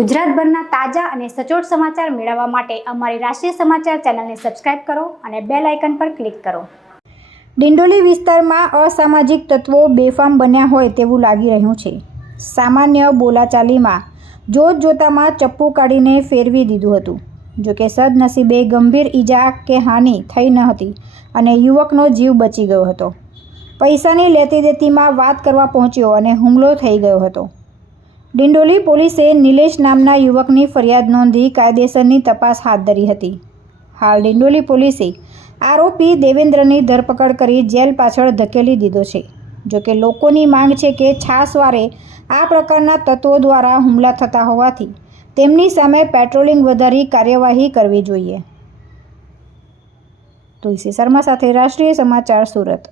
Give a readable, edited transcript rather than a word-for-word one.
ગુજરાતભરના તાજા અને સચોટ સમાચાર મેળવવા માટે અમારી રાષ્ટ્રીય સમાચાર ચેનલને સબસ્ક્રાઇબ કરો અને બેલ આઇકન પર ક્લિક કરો। ડિંડોલી વિસ્તારમાં અસામાજિક તત્વો બેફામ બન્યા હોય તેવું લાગી રહ્યું છે। સામાન્ય બોલાચાલીમાં જોતજોતામાં ચપ્પુ કાઢીને ફેરવી દીધું હતું। જોકે સદનસીબે ગંભીર ઈજા કે હાનિ થઈ ન હતી અને યુવકનો જીવ બચી ગયો હતો। પૈસાની લેતી દેતીમાં વાત કરવા પહોંચ્યો અને હુમલો થઈ ગયો હતો। ડિંડોલી પોલીસે નિલેશ નામના યુવકની ફરિયાદ નોંધી કાયદેસરની તપાસ હાથ ધરી હતી। હાલ ડિંડોલી પોલીસે આરોપી દેવેન્દ્રની ધરપકડ કરી જેલ પાછળ ધકેલી દીધો છે। જોકે લોકોની માંગ છે કે છાસવારે આ પ્રકારના તત્વો દ્વારા હુમલા થતા હોવાથી તેમની સામે પેટ્રોલિંગ વધારી કાર્યવાહી કરવી જોઈએ। તુલસી શર્મા સાથે રાષ્ટ્રીય સમાચાર સુરત।